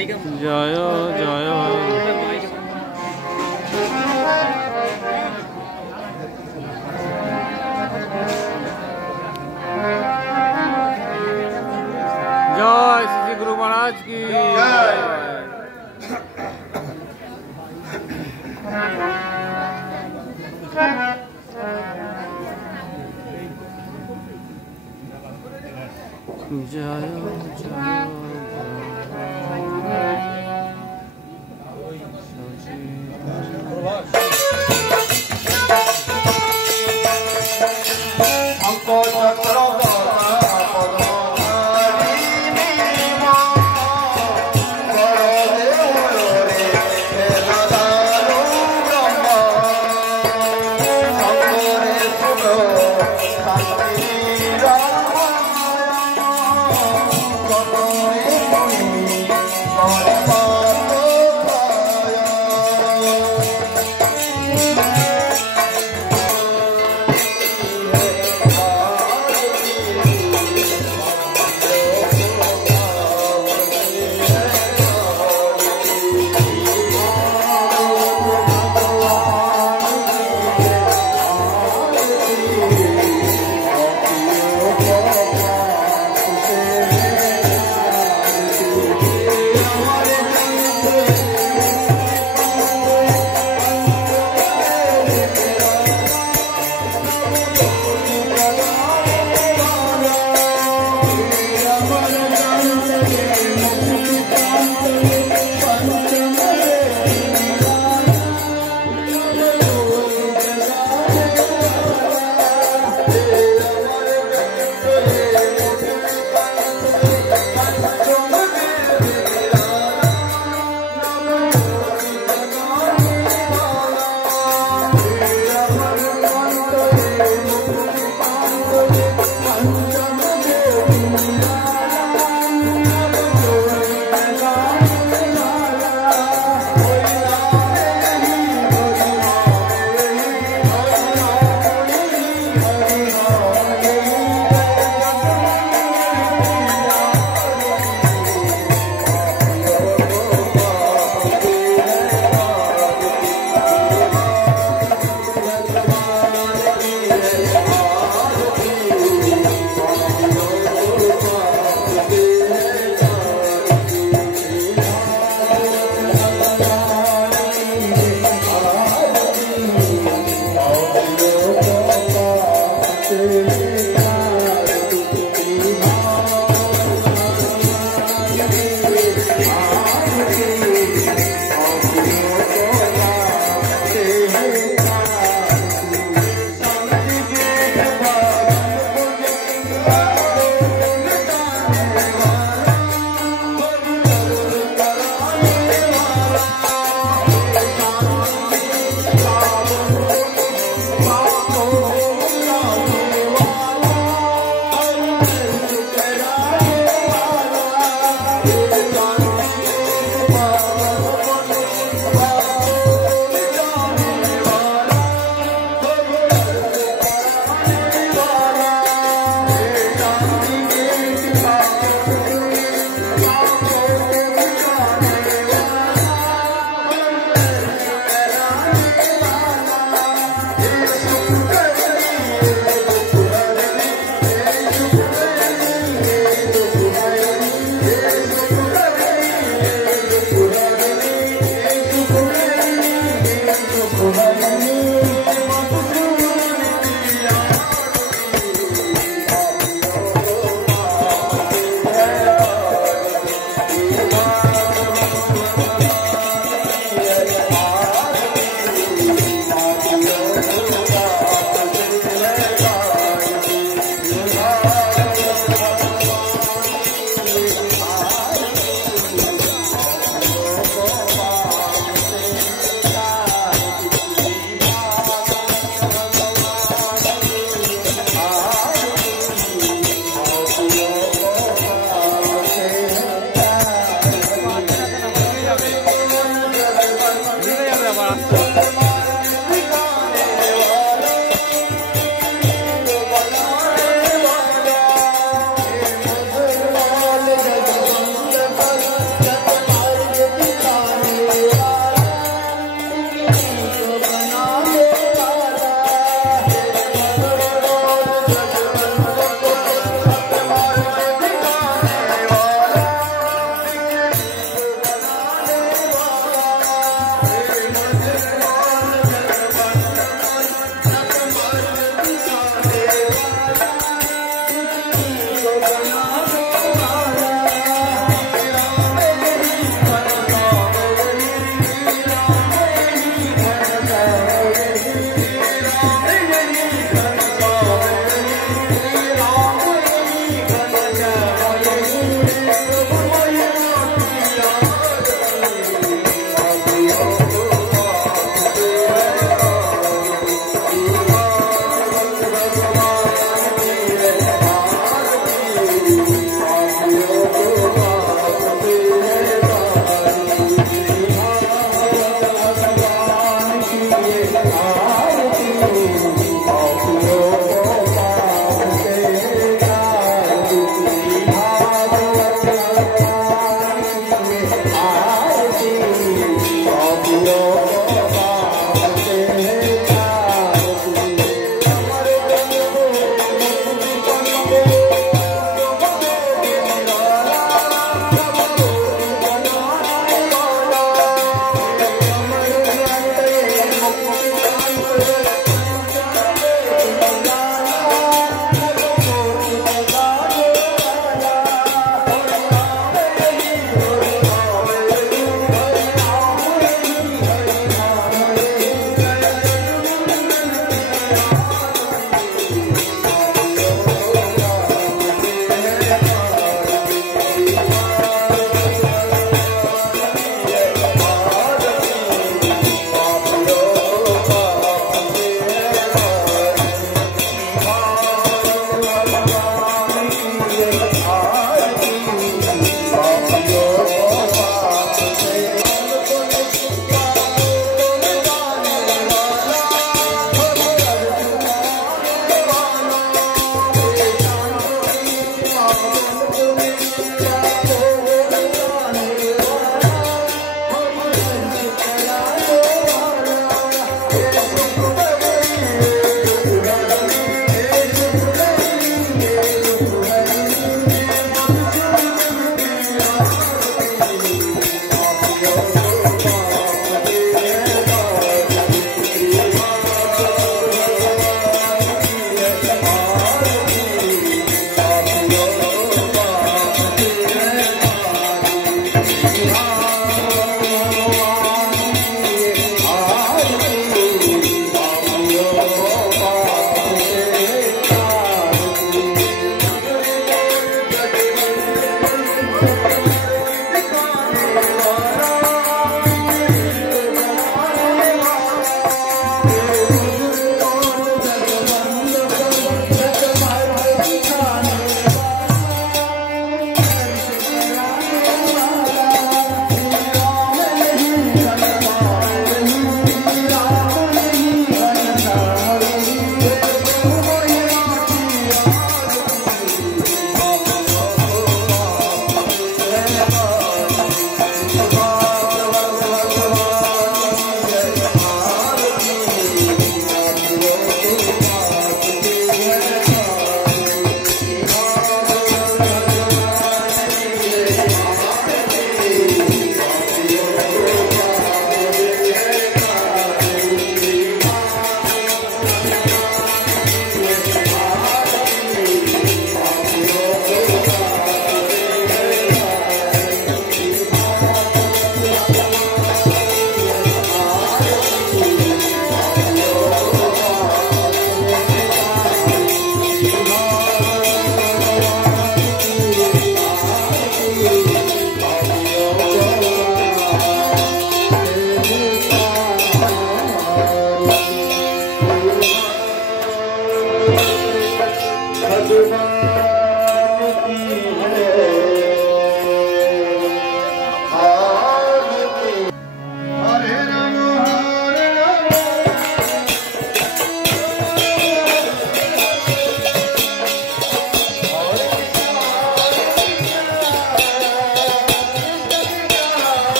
জয় জয় जय श्री गुरु महाराज की जय। जय Hey!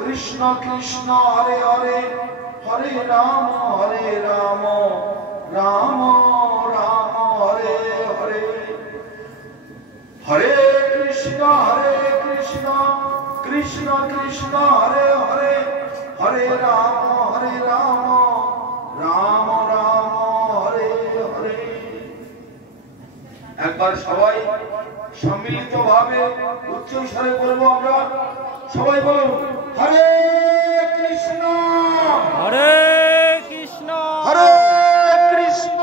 कृष्ण कृष्ण हरे हरे हरे राम राम राम हरे हरे हरे कृष्ण कृष्ण कृष्ण हरे हरे हरे राम राम राम हरे हरे। একবার সবাই সম্মিলিতভাবে উচ্চ স্বরে বলবো আমরা সবাই বলুন হরে কৃষ্ণ হরে কৃষ্ণ হরে কৃষ্ণ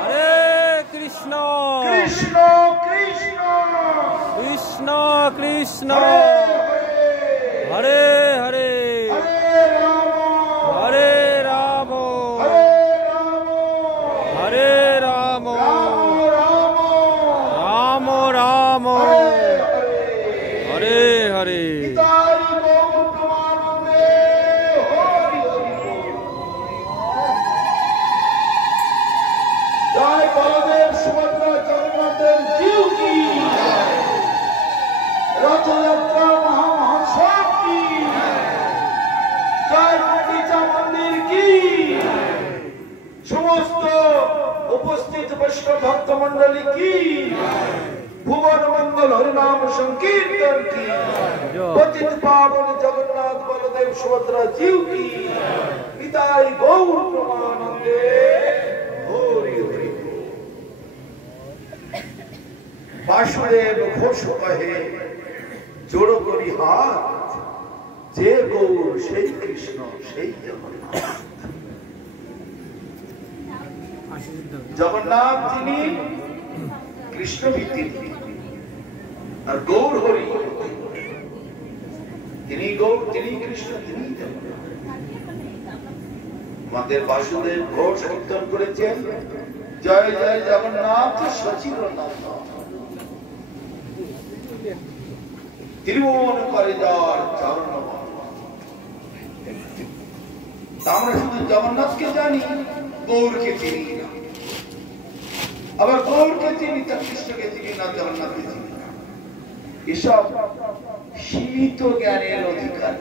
হরে কৃষ্ণ কৃষ্ণ কৃষ্ণ কৃষ্ণ কৃষ্ণ হরে হরে হরে হরে রাম হরে রাম হরে রাম হরে রাম রাম রাম হরে হরে হরে जय बलदेव सुभद्रा जगन्नाथ जीव की रथ यात्रा महामहोत्सव की जय गुंडीचा मंदिर की समस्त उपस्थित वैष्णव भक्त मंडली की भुवन मंगल हरिनाम संकीर्तन की पतित पावन जगन्नाथ बलदेव सुभद्रा जीव की पिताई गौर प्रमानंदे हरि हरि। वासुदेव घोष कहे जोड़ो करी हाथ जे गौर সেই কৃষ্ণ সেই জগন্নাথ। জগন্নাথ তিনি কৃষ্ণ ভিত্তিক আর গৌর হরি তিনি গৌর তিনি কৃষ্ণ তিনি জগন্নাথ। আমাদের বাসুদেব ঘোষ কীর্তন করেছেন জয় জয় জগন্নাথ সচিরনাথ ত্রিভুবন করে যার চরণ। আমরা শুধু জগন্নাথকে জানি গৌরকে চিনি না, আবার গৌরকে চিনি তা কৃষ্ণকে চিনি না, জগন্নাথকে চিনি না। এসব সীমিত জ্ঞানের অধিকার।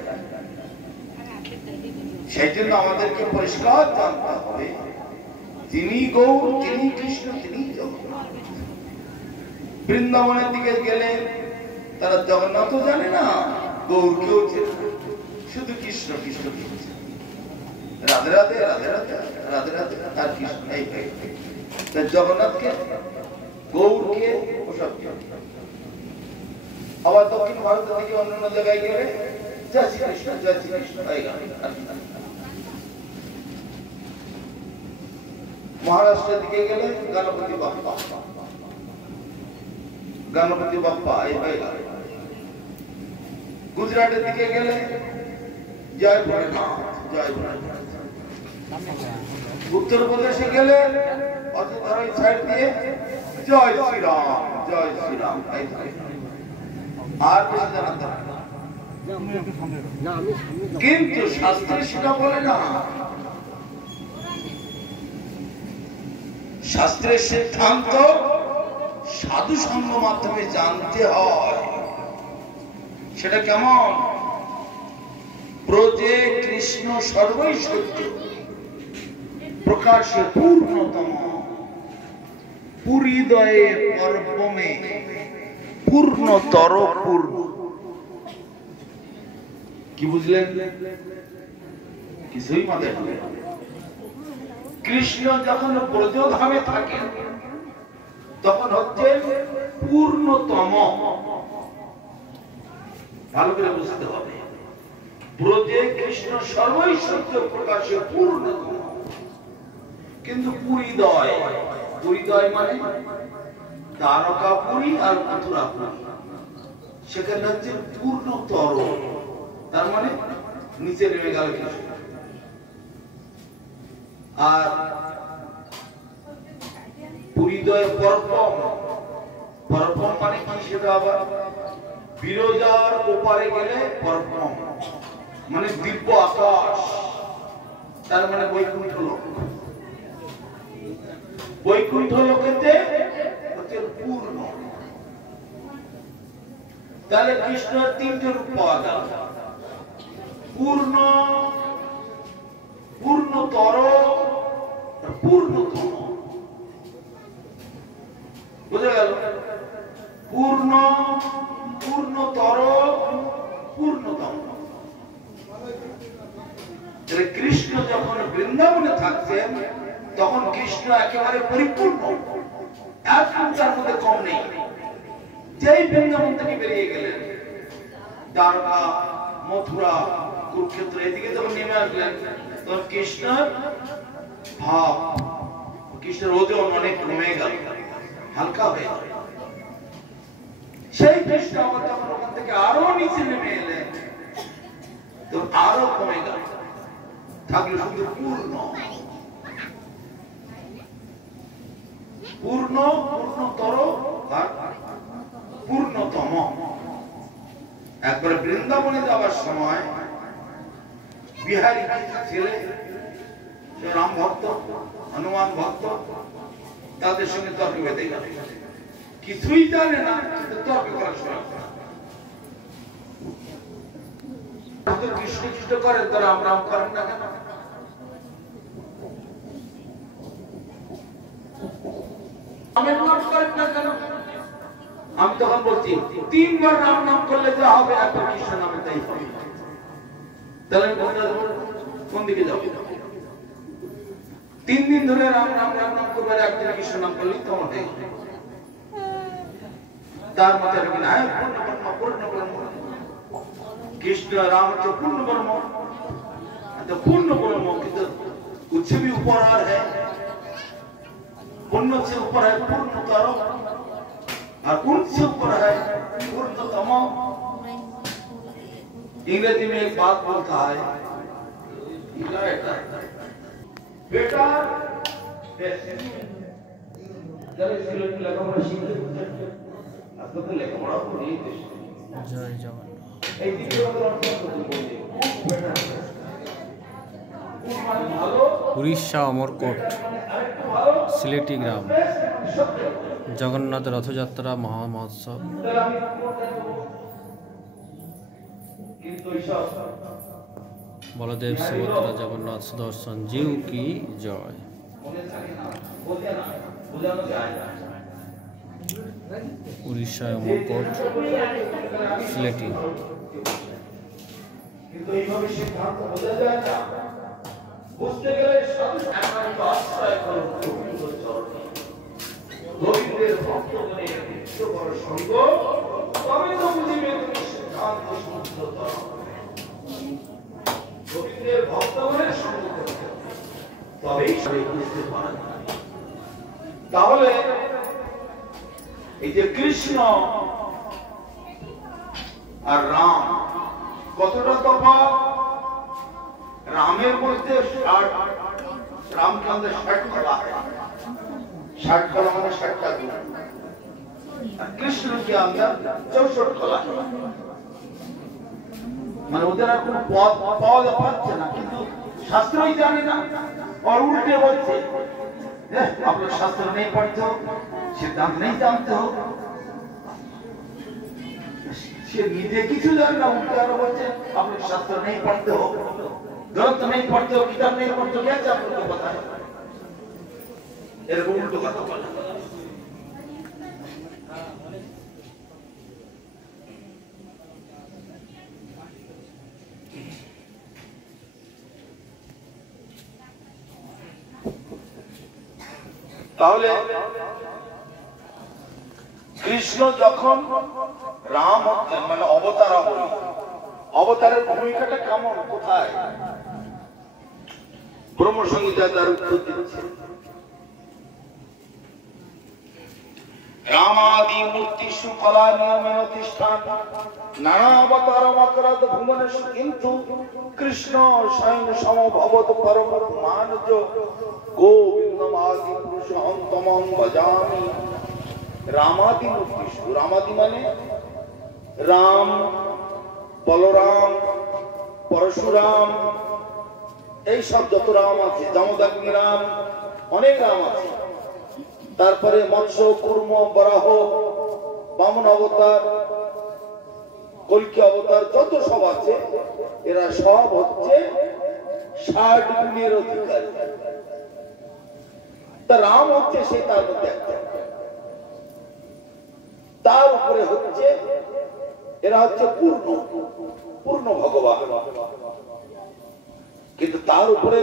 সেই জন্য আমাদেরকে পরিষ্কার জানতে হবে তিনি গৌর তিনি কৃষ্ণ তিনি জগন্নাথ। বৃন্দাবনের দিকে গেলে তারা জগন্নাথও জানে না গৌরকেও চেনে না, শুধু কৃষ্ণ কৃষ্ণ কৃষ্ণ রাধে রাধে রাধে রাধে রাধে রাধে আর কৃষ্ণ এই জগন্নাথকে গৌরকে ওসব। আবার দক্ষিণ ভারতের দিকে অন্যান্য জায়গায় গেলে জয় শ্রীকৃষ্ণ জয় শ্রীকৃষ্ণ এই গান। মহারাষ্ট্রের দিকে গেলে গণপতি বাপ্পা গণপতি বাপ্পা এই গান। গুজরাটের দিকে গেলে জয় ভোলেনাথ জয় ভোলেনাথ। উত্তরপ্রদেশে গেলে অযোধ্যার ওই সাইড দিয়ে জয় শ্রীরাম আর বেশি জানার দরকার। কিন্তু শাস্ত্রে সেটা বলে না। শাস্ত্রের সিদ্ধান্ত সাধু সঙ্গ মাধ্যমে জানতে হয়। সেটা কেমন? ব্রজে কৃষ্ণ সর্বৈ সত্য প্রকাশে পূর্ণতম পুরীদয়ে পর্বমে পূর্ণতর পূর্ণ। কি বুঝলেন? কিছুই মাথায় ঢোকে না। কৃষ্ণ যখন ব্রজধামে থাকেন তখন হচ্ছে পূর্ণতম। ভালো করে বুঝতে হবে, ব্রজে কৃষ্ণ সর্বৈ সত্য প্রকাশে পূর্ণতম। কিন্তু পুরীদয়, পুরীদয় মানে দ্বারকাপুরী আর মথুরাপুরী, সেখানে হচ্ছে পূর্ণতর। তার মানে নিচে নেমে গেল কৃষ্ণ। আর পুরীদয় পরপম, পরপম মানে কি সেটা আবার বিরজার ওপারে গেলে পরপম মানে দিব্য আকাশ, তার মানে বৈকুণ্ঠ লোক। বৈকুণ্ঠ লোকেতে তাহলে কৃষ্ণের তিনটে রূপ পাওয়া গেল, পূর্ণ, পূর্ণতর, পূর্ণতম। বুঝা গেল? পূর্ণ, পূর্ণতর, পূর্ণতম। কৃষ্ণ যখন বৃন্দাবনে থাকতেন তখন কৃষ্ণ একেবারে পরিপূর্ণ, একদম তার মধ্যে কম নেই। যেই বৃন্দাবন থেকে বেরিয়ে গেলেন, দ্বারকা, মথুরা, কুরুক্ষেত্র এদিকে যখন নেমে আসলেন, তখন কৃষ্ণের ভাব, কৃষ্ণের ওজন অনেক কমে গেল, হালকা হয়ে গেল। সেই কৃষ্ণ আবার যখন ওখান থেকে আরো নিচে নেমে এলেন, তো আরো কমে গেল, থাকলো শুধু পূর্ণ, পূর্ণ, পূর্ণতর আর পূর্ণতম। একবারে বৃন্দাবনে যাওয়ার সময় বিহারী ছেলে, রাম ভক্ত, হনুমান ভক্ত, তাদের সঙ্গে তর্ক বেঁধে গেল। কিছুই জানে না, কিন্তু তর্ক করার সময় কৃষ্ণ কৃষ্ণ করেন, তারা রাম রাম করেন না কেন? আমি তখন বলছি 3 বার রাম নাম করলে যা হবে, একবার কৃষ্ণ নামে তাই হবে। তাহলে কোন দিকে যাবে? 3 দিন ধরে রাম নাম রাম নাম করবে, একদিন কৃষ্ণ নাম করলেই তোমার হয়ে যাবে। তার মধ্যে পূর্ণ ব্রহ্ম, কৃষ্ণ राम तो पूर्ण ब्रह्म, तो पूर्ण ब्रह्म कुछ भी ऊपर है, पूर्ण से ऊपर है पूर्णतर, और पूर्ण से ऊपर है पूर्णतम। इंग्रजी में एक बात बोलता है, बेटा जब इसके लोग लगा बड़ा शीघ्र आपको तो लेकर बड़ा हो रही है। जय जवान উড়িষ্যা অমরকোট সিলেটি গ্রাম জগন্নাথ রথযাত্রা মহামহোৎসব। বলদেব সুভদ্রা জগন্নাথ সুদর্শন জিউ কি জয়। উড়িষ্যায় অমরকোট সিলেটি। কিন্তু এইভাবে সিদ্ধান্ত বোঝা যায় না, বুঝতে গেলে একান্ত আশ্রয় করুন গোবিন্দের চরণে, গোবিন্দের ভক্তগণে নিত্য কর সঙ্গ, তবে তো বুঝিবে তুমি সিদ্ধান্ত শুদ্ধতর। গোবিন্দের ভক্তগণের সঙ্গ করতে তবেই সবাই বুঝতে পারে। তাহলে এই যে কৃষ্ণ আর রাম কতটা তফাৎ? রামের মধ্যে 60, রামচন্দ্র 60 কলা, 60 কলা মানে 60টা গুণ, আর কৃষ্ণকে আমরা 64 কলা, মানে ওদের আর কোনো পদ পাওয়া যাচ্ছে না, কিন্তু শাস্ত্রই জানে না, আর উল্টে বলছে আপনার শাস্ত্র নেই পড়তে হোক, সিদ্ধান্ত নেই জানতে হোক। সে নিজে কিছু জানে না, উল্টে আরো বলছে আপনার শাস্ত্র নেই পড়তে হোক, গ্রন্থ নেই পড়তে হোক, কিতাব নেই পড়তে হোক, গেছে আপনাকে কথা, এরকম উল্টো কথা বলে। তাহলে কৃষ্ণ যখন রাম হচ্ছেন, মানে অবতার, অবতারের ভূমিকাটা কেমন, কোথায়? ব্রহ্মসংহিতা তার উত্তর দিচ্ছে, রামাদি মূর্তিষু কলা নিয়মেন তিষ্ঠান নানা অবতার মকরদ ভুবনেষু কিন্তু কৃষ্ণ স্বয়ং সমভবত পরম মানজ গোবিন্দমাদি পুরুষং তমং ভজামি। রামাদি মূর্তিষু, রামাদি মানে রাম, বলরাম, পরশুরাম, এই সব যত রাম আছে, যমদগ্নি রাম, অনেক রাম আছে। তারপরে মৎস্য, কুর্ম, বরাহ, বামন অবতার, কল্কি অবতার যত সব আছে এরা সব হচ্ছে 60 গুণের অধিকারী। তা রাম হচ্ছে সেই তার মধ্যে একটা। তার উপরে হচ্ছে এরা হচ্ছে পূর্ণ ভগবান, কিন্তু তার উপরে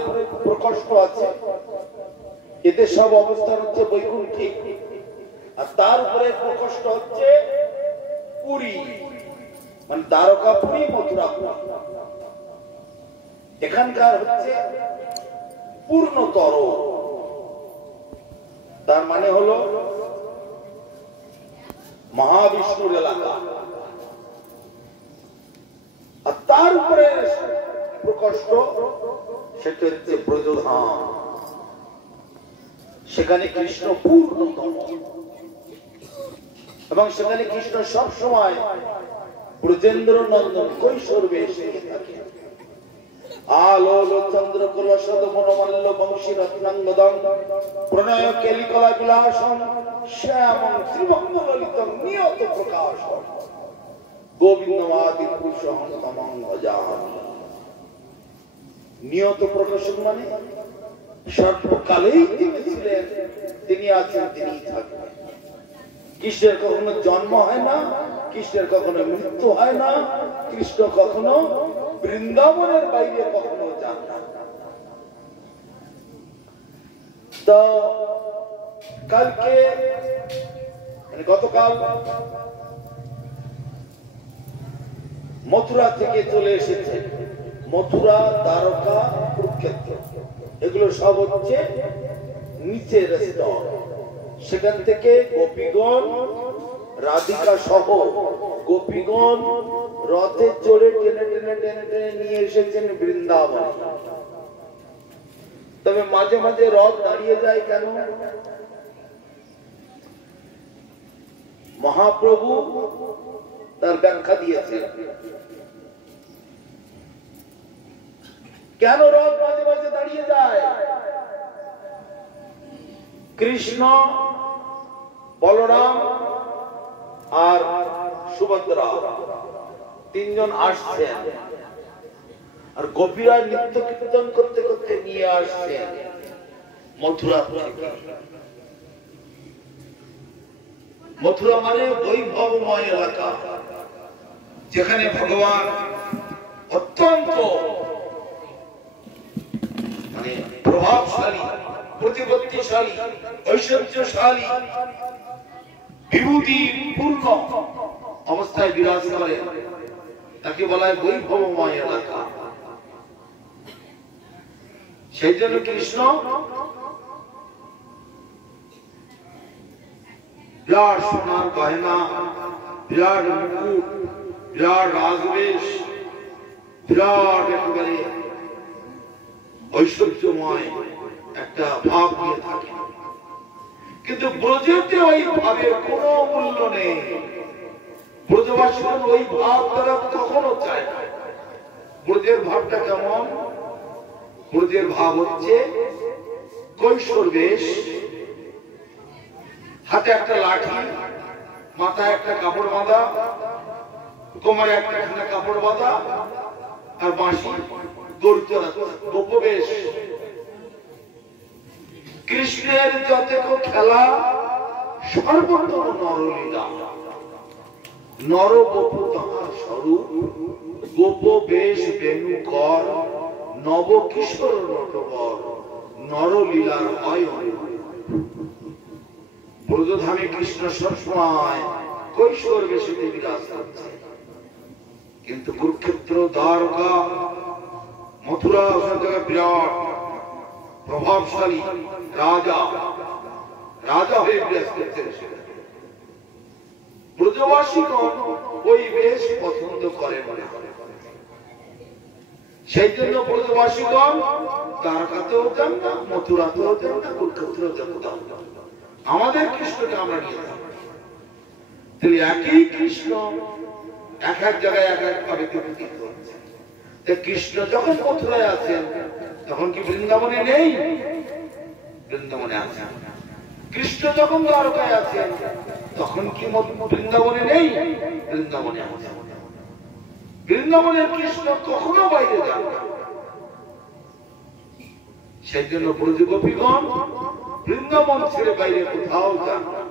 প্রকষ্ট আছে। এদের সব অবস্থান হচ্ছে বৈকুণ্ঠে, আর তার উপরে প্রকষ্ট হচ্ছে পুরী, মানে দ্বারকাপুরী, মথুরাপুরী। এখানকার হচ্ছে পূর্ণতর, তার মানে হলো মহাবিষ্ণুর এলাকা। আর তার উপরে প্রকষ্ট সেটা হচ্ছে ব্রজধাম, সেখানে কৃষ্ণ পূর্ণতম, এবং সেখানে কৃষ্ণ সব সময় ব্রজেন্দ্র নন্দন কৈশোর বেশে থাকে। আলোল চন্দ্র কুলসদ মনোমল্ল বংশী রত্নাঙ্গদম প্রণয় কেলিকলা বিলাসম শ্যামং ত্রিভঙ্গ ললিতম নিয়ত প্রকাশম গোবিন্দমাদি পুরুষং তমং ভজামি। নিয়ত প্রকাশন মানে সর্বকালেই তিনি ছিলেন, তিনি আছেন, তিনি থাকবেন। কৃষ্ণের কখনো জন্ম হয় না, কৃষ্ণের কখনো মৃত্যু হয় না, কৃষ্ণ কখনো বৃন্দাবনের বাইরে কখনো যান না। তো কালকে মানে গতকাল মথুরা থেকে চলে এসেছে। মথুরা, দ্বারকা, কুরুক্ষেত্র এগুলো সব হচ্ছে নিচের স্তর। সেখান থেকে গোপীগণ, রাধিকা সহ গোপীগণ রথে চড়ে টেনে টেনে টেনে টেনে নিয়ে এসেছেন বৃন্দাবন। তবে মাঝে মাঝে রথ দাঁড়িয়ে যায় কেন? মহাপ্রভু তার ব্যাখ্যা দিয়েছে কেন রথ মাঝে মাঝে দাঁড়িয়ে যায়। কৃষ্ণ, বলরাম আর সুভদ্রা তিনজন আসছেন, আর গোপীরা নৃত্য কীর্তন করতে করতে নিয়ে আসছেন মথুরা থেকে। মথুরা মানে বৈভবময় এলাকা, যেখানে ভগবান অত্যন্ত মানে প্রভাবশালী, প্রতিপত্তিশালী, ঐশ্বর্যশালী, বিভূতি পূর্ণ অবস্থায় বিরাজ করে, তাকে বলা হয় বৈভবময় এলাকা। সেই জন্য কৃষ্ণ বিরাট সোনার গয়না, বিরাট মুকুট, বিরাট রাজবেশ, বিরাট একেবারে ঐশ্বর্যময় একটা ভাব নিয়ে থাকে। কিন্তু ব্রজেতে ওই ভাবের কোন মূল্য নেই। ব্রজবাসীরা ওই ভাব তারা কখনো চায় না। ব্রজের ভাবটা কেমন? ব্রজের ভাব হচ্ছে কৈশোর বেশ, হাতে একটা লাঠি, মাথায় একটা কাপড় বাঁধা, কোমরে একটা কাপড় বাঁধা, আর বাঁশি, দড়ি চড়াচ্ছে, গোপবেশ। কৃষ্ণের যত খেলা সর্বোত্তম নরলীলা, নর গোপু তাহার স্বরূপ, গোপ বেশ বেণু কর, নব কিশোর নটবর, নরলীলার হয়। ব্রজধামে কৃষ্ণ সবসময় কৈশোর বেশে বিরাজ করছে, কিন্তু কুরুক্ষেত্র, দ্বারকা, মথুরা বিরাট প্রভাবশালী রাজা হয়ে বিরাজ করছেন। ব্রজবাসীগণ ওই বেশ পছন্দ করে মনে করে, সেই জন্য ব্রজবাসীগণ দ্বারকাতেও যান না, মথুরাতেও যান না, কুরুক্ষেত্রেও যান না। আমাদের কৃষ্ণকে আমরা নিয়ে যাব। তাহলে একই কৃষ্ণ এক এক জায়গায় এক এক ভাবে প্রতীত হচ্ছে। কৃষ্ণ যখন মথুরায় আছেন তখন কি বৃন্দাবনে নেই? বৃন্দাবনে আছেন। কৃষ্ণ যখন দ্বারকায় আছেন তখন কি বৃন্দাবনে নেই? বৃন্দাবনে আছেন। বৃন্দাবনের কৃষ্ণ কখনো বাইরে যান না। সেই জন্য ব্রজ গোপীগণ বৃন্দাবন ছেড়ে বাইরে কোথাও যান না।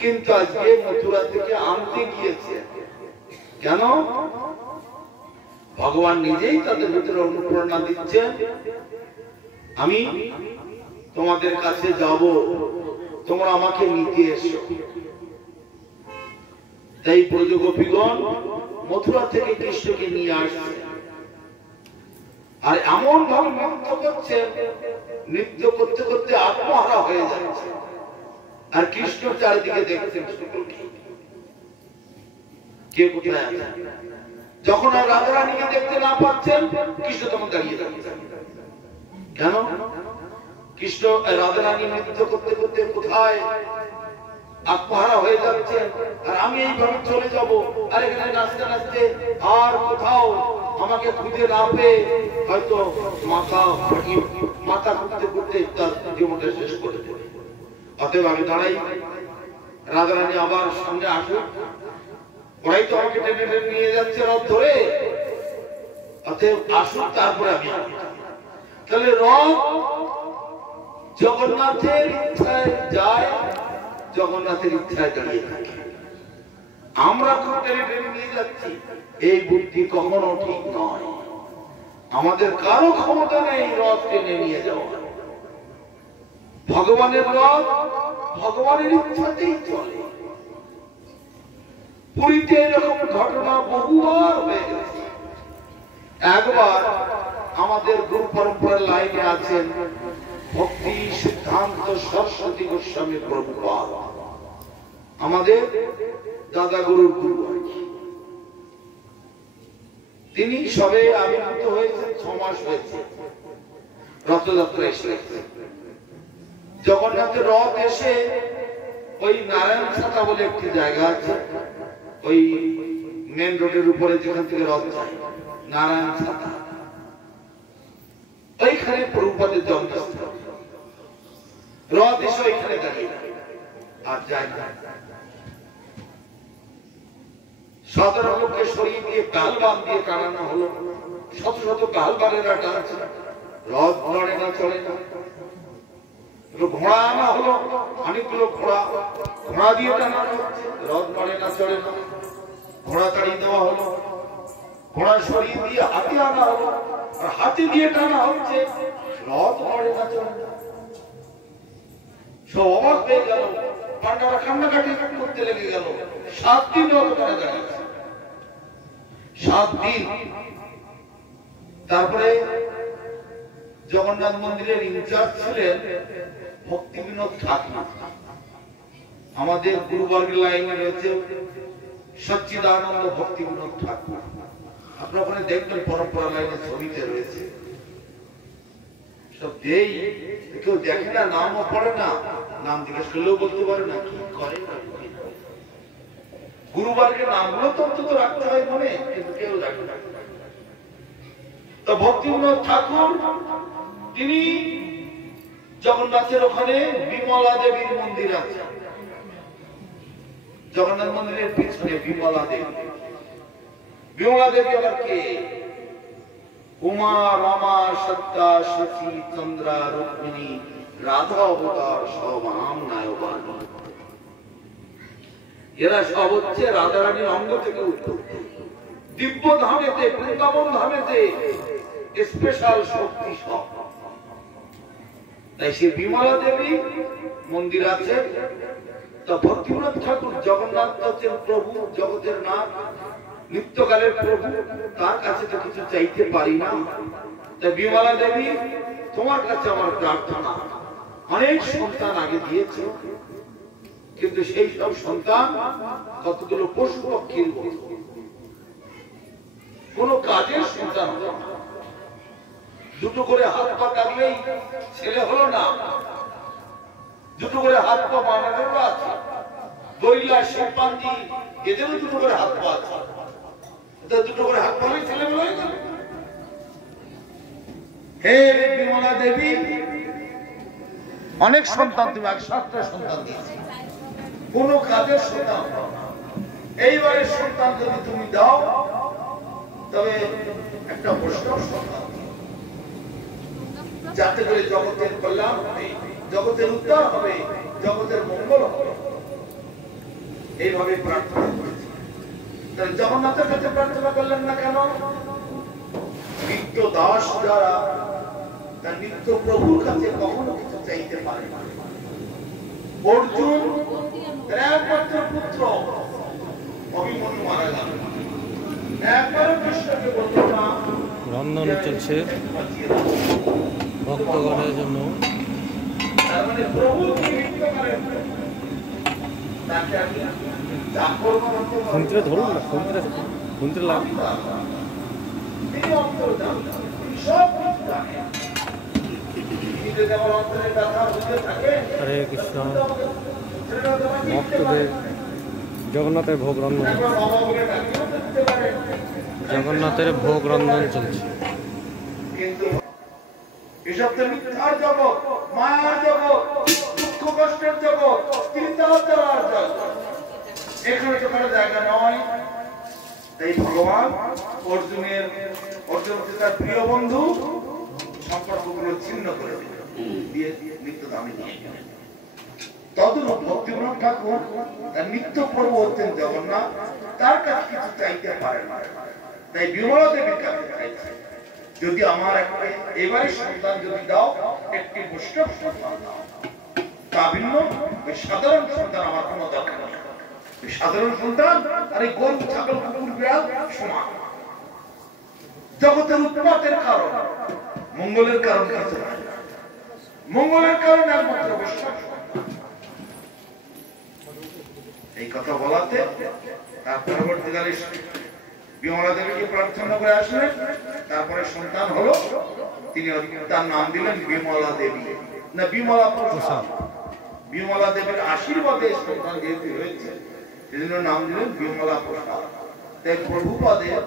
কিন্তু আজকে মথুরা থেকে আনতে গিয়েছে কেন? ভগবান নিজেই তাদের ভিতরে অনুপ্রেরণা দিচ্ছেন, আমি তোমাদের কাছে যাব, তোমরা আমাকে নিতে এসো। তাই ব্রজ গোপীগণ মথুরা থেকে কৃষ্ণকে নিয়ে আসছে। আর এমন ভাবে নৃত্য করছে, নৃত্য করতে করতে আত্মহারা হয়ে যাচ্ছে। আর কৃষ্ণ চারিদিকে দেখছেন কে কোথায় আছে। যখন আর রাধারানীকে দেখতে না পাচ্ছেন, কৃষ্ণ তখন দাঁড়িয়ে যাচ্ছে। কেন? কৃষ্ণ রাধারানী নৃত্য করতে করতে কোথায় আত্মহারা হয়ে যাচ্ছে, আর আমি এইভাবে চলে যাব। আর এখানে নাচতে নাচতে আর কোথাও আমাকে খুঁজে না পেয়ে হয়তো মাথা ঘুরতে ঘুরতে তার জীবনটা শেষ করে দেবে। অতএব আমি দাঁড়াই, রাধারানী আবার সামনে আসুক, ওরাই তো আমাকে টেনে টেনে নিয়ে যাচ্ছে রথ ধরে। অতএব আসুক, তারপরে আমি তাহলে রথ জগন্নাথের ইচ্ছায় যায়, জগন্নাথের ইচ্ছায় দাঁড়িয়ে থাকে। আমরা খুব টেনে টেনে নিয়ে যাচ্ছি, এই বুদ্ধি কখনো ঠিক নয়। আমাদের কারো ক্ষমতা নেই রথ টেনে নিয়ে যাওয়া। ভগবানের রথ ভগবানের ইচ্ছাতেই চলে। পুরীতে এরকম ঘটনা বহুবার হয়ে গেছে। একবার আমাদের গুরু পরম্পরার লাইনে আছেন ভক্তি সিদ্ধান্ত সরস্বতী গোস্বামী প্রভুপাদ, আমাদের দাদা গুরুর গুরু। তিনি সবে আবির্ভূত হয়েছে, 6 মাস হয়েছে। রথযাত্রা এসে জগন্নাথের রথ এসে ওই নারায়ণ ছাতা বলে একটি জায়গা আছে, ওই মেন রোডের উপরে যেখান থেকে রথ যায়, নারায়ণ ছাতা, ওইখানে প্রভুপাদের জন্মস্থান। রথ এসে ওইখানে দাঁড়িয়ে আর যায় না। সাধারণ লোককে সরিয়ে দিয়ে কালবান দিয়ে টানানো হলো। শত শত কালবানেরা টানছে, রথ নড়ে না, চলে না। ঘোড়া আনা হলো, অনেকগুলো ঘোড়া দিয়ে টানানো হচ্ছে, রথ নড়ে না, চলে না। ঘোড়া তাড়িয়ে দেওয়া হলো, ঘোড়া সরিয়ে দিয়ে হাতি আনা হলো, আর হাতি দিয়ে টানা হচ্ছে, রথ নড়ে না, চলে না। সব অবাক হয়ে গেল, পান্ডারা কান্নাকাটি করতে লেগে গেল। 7 দিন রথ টানা দাঁড়িয়েছে, 7 দিন। তারপরে জগন্নাথ মন্দিরের ইনচার্জ ছিলেন ভক্তি বিনোদ ঠাকুর। আমাদের গুরুবর্গের লাইনে রয়েছে সচ্চিদানন্দ ভক্তি বিনোদ ঠাকুর। আপনারা ওখানে দেখবেন পরম্পরা লাইনে ছবিতে রয়েছে। সব দেই, কেউ দেখে না, নামও পড়ে না, নাম জিজ্ঞেস করলেও বলতে পারে না, কি করে না। গুরুবর্গের নামগুলো তো অন্তত রাখতে হয় মনে, কিন্তু কেউ রাখে না। তো ভক্তি বিনোদ ঠাকুর তিনি জগন্নাথের ওখানে বিমলা দেবীর মন্দির আছে, জগন্নাথ মন্দিরের পিছনে বিমলা দেবী। বিমলা দেবী আবার কে? উমা, রমা, সত্তা, সতী, চন্দ্রা, রুক্মিণী, রাধা অবতার সব আম নায়বানী। এরা সব হচ্ছে রাধারানীর অঙ্গ থেকে উৎপত্তি। দিব্য ধামেতে, বৃন্দাবন ধামেতে স্পেশাল শক্তি সব। তাই সে বিমলা দেবী মন্দির আছে। তো ভক্তিবিনোদ ঠাকুর জগন্নাথ হচ্ছেন প্রভু, জগতের নাথ, নিত্যকালের প্রভু, তার কাছে তো কিছু চাইতে পারি না। তাই বিমলা দেবী, তোমার কাছে আমার প্রার্থনা, অনেক সন্তান আগে দিয়েছে, কিন্তু সেই সব সন্তান কতগুলো পশু পক্ষীর মতো, কোন কাজের সন্তান হলো না। দুটো করে হাত পা কাটলেই ছেলে হলো না, দুটো করে হাত পা বানানোরও আছে। দইলা, শিল্পাঞ্জি, এদেরও দুটো করে হাত পা আছে, দুটো করে হাত পালেই ছেলে হয়ে গেল। হে বিমলা দেবী, অনেক সন্তান, তুমি 7টা সন্তান দিয়েছি, কোন কাজের সন্তান। এইবারের সন্তান যদি তুমি দাও তবে একটা বৈষ্ণব সন্তান, যাতে করে জগতের কল্যাণ হবে, জগতের উদ্ধার হবে, জগতের মঙ্গল হবে, এইভাবে প্রার্থনা করেছি। জগন্নাথের কাছে প্রার্থনা করলেন না কেন? নিত্য দাস যারা তার নিত্য প্রভুর কাছে কখনো কিছু চাইতে পারে না। অর্জুন একমাত্র পুত্র অভিমন্যু মারা গেল, একবারও কৃষ্ণকে বলল না। রন্ধন চলছে ভক্তগণের জন্য। তার মানে প্রভু নিমিত্ত করেন তাকে আমি চাকর করতে খুন্তিটা ধরুন না, খুন্তিটা লাগে। তিনি অন্তর্যামী, তিনি সব কিছু জানেন। তিনি যদি আমার অন্তরের কথা বুঝতে থাকে, হরে কৃষ্ণ। ভক্তদের জগন্নাথের ভোগ রন্ধন, একবার বাবা বলে ডাকিও দিতে পারেন। জগন্নাথের ভোগ রন্ধন চলছে। কিন্তু এসব তো মিথ্যার জগৎ, মায়ার জগৎ, দুঃখ কষ্টের জগৎ, চিন্তার জগৎ। এখানে তো কোনো জায়গা নয়। তাই ভগবান অর্জুনকে তার প্রিয় বন্ধু সম্পর্কগুলো ছিন্ন করে দিয়ে নিত্য দামি তদরূপ ভক্তিবিনোদ ঠাকুর তার নিত্য প্রভু হচ্ছেন জগন্নাথ, তার কাছে কিছু চাইতে পারে না। তাই বিমলা দেবীর কাছে চাইছে, যদি আমার এবারে সন্তান যদি দাও, একটি বৈষ্ণব সন্তান দাও। তা ভিন্ন ওই সাধারণ সন্তান আমার কোনো দরকার নেই। সাধারণ সন্তান আর এই গরু ছাগল কুকুর বিড়াল সমান। জগতের উৎপাতের কারণ, মঙ্গলের কারণ কিছু নয়। মঙ্গলের কারণ একমাত্র বৈষ্ণব। এই কথা বলাতে তার পরবর্তীকালে বিমলা দেবীকে প্রার্থনা করে আসলেন। তারপরে সন্তান হলো, তিনি তার নাম দিলেন বিমলা দেবী, না বিমলা প্রসাদ। বিমলা দেবীর আশীর্বাদে সন্তান যেহেতু হয়েছে, সেজন্য নাম দিলেন বিমলা প্রসাদ। তাই প্রভুপাদের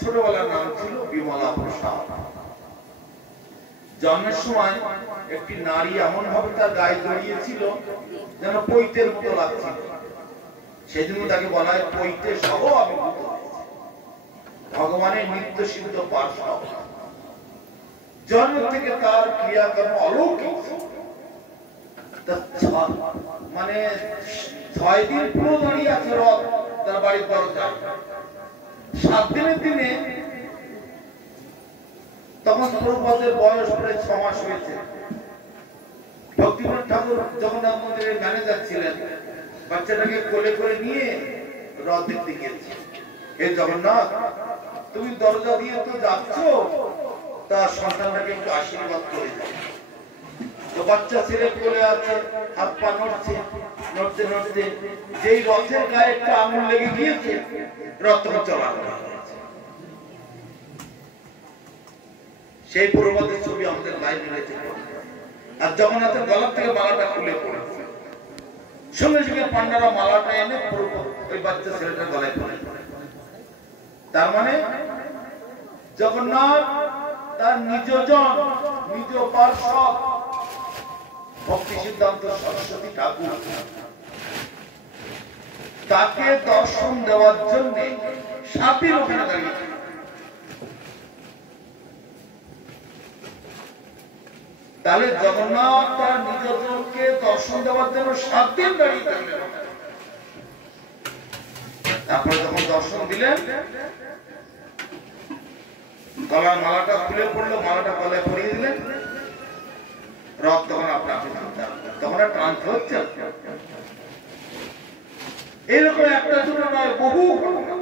ছোটবেলার নাম ছিল বিমলা প্রসাদ। জন্মের সময় একটি নারী এমন ভাবে তার গায়ে জড়িয়েছিল যেন পৈতের মতো লাগছিল, সেজন্য তাকে বলা হয় পৈতে সহ আবির্ভূত। ভগবানের নিত্য সিদ্ধ পার্শ্বদ, জন্ম থেকে তার ক্রিয়াকর্ম অলৌকিক। মানে 6 দিন পুরো দাঁড়িয়ে আছে রথ তার বাড়ির দরজায়। 7 দিনের দিনে তখন প্রভুপাদের বয়স প্রায় 6 মাস হয়েছে। ভক্তিবিনোদ ঠাকুর জগন্নাথ মন্দিরের ম্যানেজার ছিলেন। বাচ্চাটাকে কোলে করে নিয়ে রথ দেখতে গিয়েছে। হে জগন্নাথ, তুমি দরজা দিয়ে তো যাচ্ছ, তার সন্তানটাকে একটু আশীর্বাদ করে দাও। তো বাচ্চা ছেলে কোলে আছে, হাত পা নড়ছে, নড়তে নড়তে যেই রথের গায়ে একটা আঙুল লেগে গিয়েছে, রথ চলানো হয়েছে। সেই প্রবাদের ছবি আমাদের লাইনে রয়েছে। আর জগন্নাথের গলা থেকে মালাটা খুলে পড়েছে, সঙ্গে সঙ্গে পান্ডারা মালাটা এনে ওই বাচ্চা ছেলেটার গলায় পড়ে। তার মানে জগন্নাথ তার নিজজন, নিজ পার্শ্বদ ভক্তি সিদ্ধান্ত সরস্বতী ঠাকুর, তাকে দর্শন দেওয়ার জন্য 7 দিন ওখানে দাঁড়িয়েছিল। তাহলে জগন্নাথ তার নিজজনকে দর্শন দেওয়ার জন্য 7 দিন দাঁড়িয়ে থাকলেন। তারপরে যখন দর্শন দিলেন, গলার মালাটা খুলে পড়লো, মালাটা গলায় পরিয়ে দিলেন, রথ তখন আপনাকে তখন আর ট্রান্সফার হচ্ছে। এইরকম একটা দুটো নয়, বহু ঘটনা।